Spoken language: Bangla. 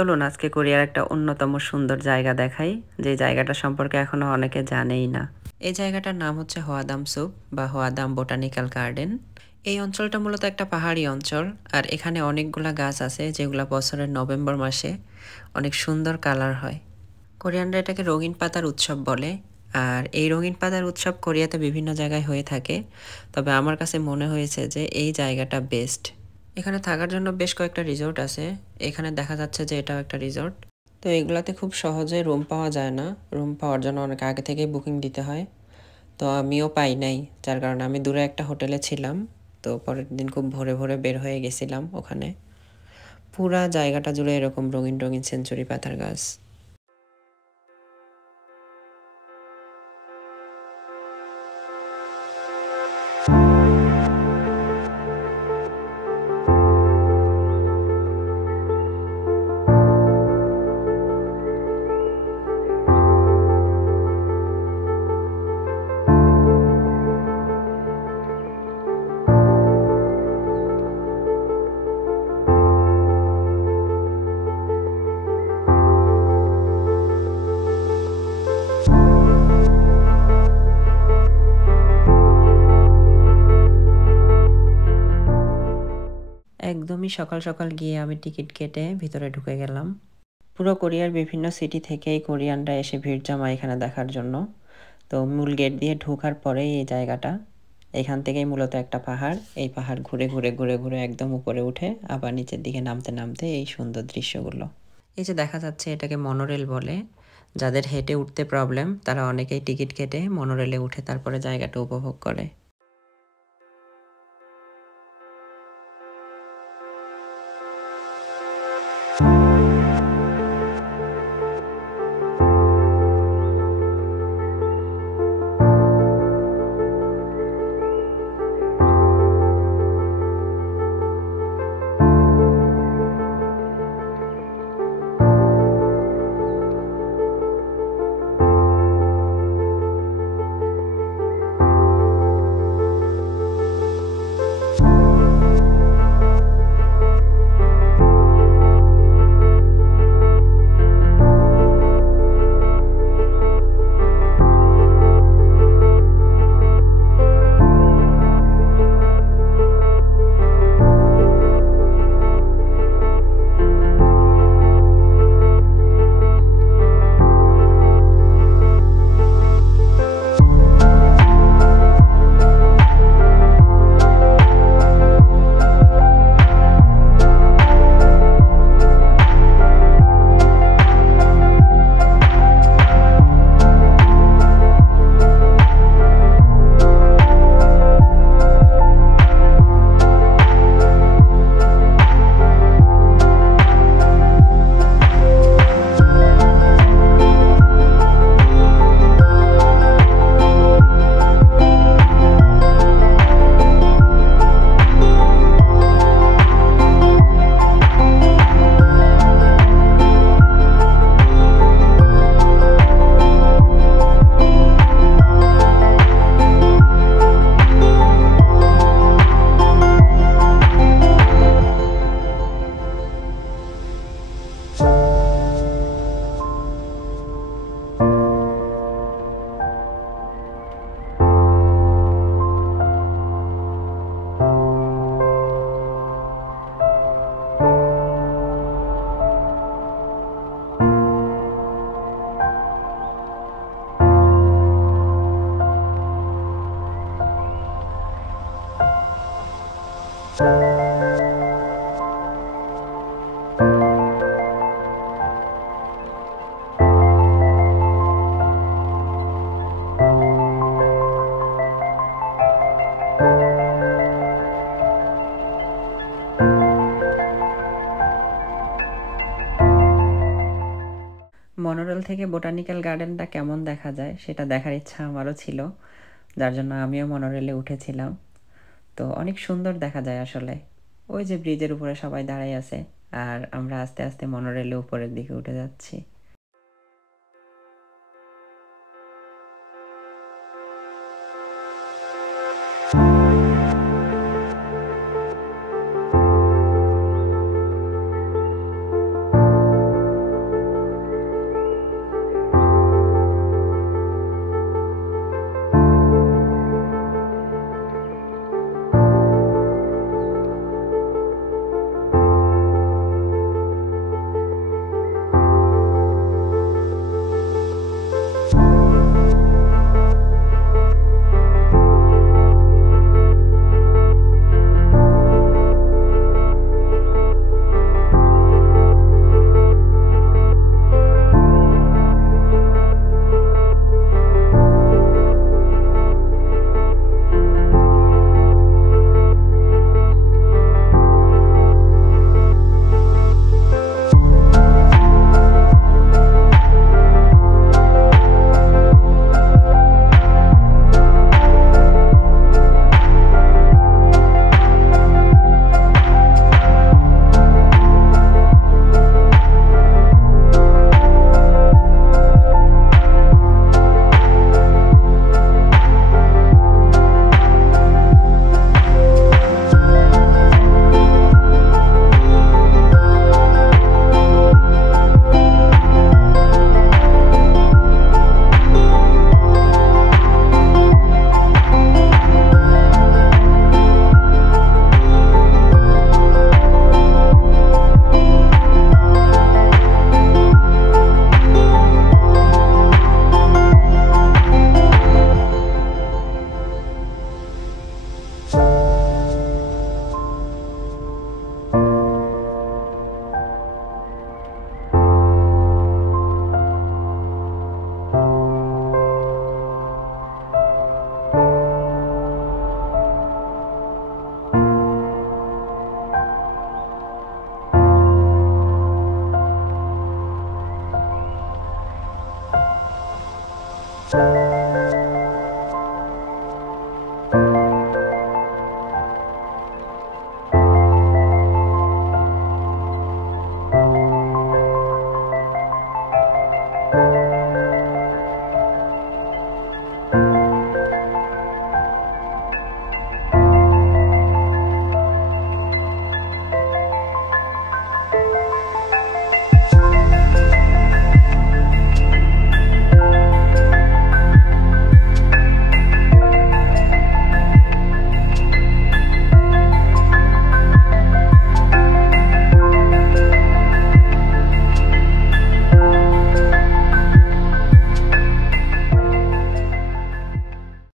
চলুন আজকে কোরিয়ার একটা অন্যতম সুন্দর জায়গা দেখাই, যে জায়গাটা সম্পর্কে এখনো অনেকে জানেই না। এই জায়গাটার নাম হচ্ছে হোয়াদাম সুপ বা হোয়াদাম বোটানিক্যাল গার্ডেন। এই অঞ্চলটা মূলত একটা পাহাড়ি অঞ্চল, আর এখানে অনেকগুলা গাছ আছে যেগুলা বছরের নভেম্বর মাসে অনেক সুন্দর কালার হয়। কোরিয়ানরা এটাকে রঙিন পাতার উৎসব বলে। আর এই রঙিন পাতার উৎসব কোরিয়াতে বিভিন্ন জায়গায় হয়ে থাকে, তবে আমার কাছে মনে হয়েছে যে এই জায়গাটা বেস্ট। এখানে থাকার জন্য বেশ কয়েকটা রিসোর্ট আছে। এখানে দেখা যাচ্ছে যে এটাও একটা রিসোর্ট। তো এগুলাতে খুব সহজে রুম পাওয়া যায় না, রুম পাওয়ার জন্য অনেক আগে থেকেই বুকিং দিতে হয়। তো আমিও পাই নাই, যার কারণে আমি দূরে একটা হোটেলে ছিলাম। তো পরের দিন খুব ভোরে ভোরে বের হয়ে গেছিলাম ওখানে। পুরা জায়গাটা জুড়ে এরকম রঙিন রঙিন সেঞ্চুরি পাতার গাছ। একদমই সকাল সকাল গিয়ে আমি টিকিট কেটে ভিতরে ঢুকে গেলাম। পুরো কোরিয়ার বিভিন্ন সিটি থেকেই কোরিয়ানরা এসে ভিড় জমায় এখানে দেখার জন্য। তো মূল গেট দিয়ে ঢোকার পরেই এই জায়গাটা, এখান থেকেই মূলত একটা পাহাড়। এই পাহাড় ঘুরে ঘুরে ঘুরে ঘুরে একদম উপরে উঠে আবার নিচের দিকে নামতে নামতে এই সুন্দর দৃশ্যগুলো। এই যে দেখা যাচ্ছে, এটাকে মনোরেল বলে। যাদের হেঁটে উঠতে প্রবলেম তারা অনেকেই টিকিট কেটে মনোরেলে উঠে তারপরে জায়গাটা উপভোগ করে। মনোরেল থেকে বোটানিক্যাল গার্ডেনটা কেমন দেখা যায় সেটা দেখার ইচ্ছা আমারও ছিল, যার জন্য আমিও মনোরেলে উঠেছিলাম। তো অনেক সুন্দর দেখা যায় আসলে। ওই যে ব্রিজের উপরে সবাই দাঁড়াই আছে, আর আমরা আস্তে আস্তে মনোরেলে উপরের দিকে উঠে যাচ্ছি।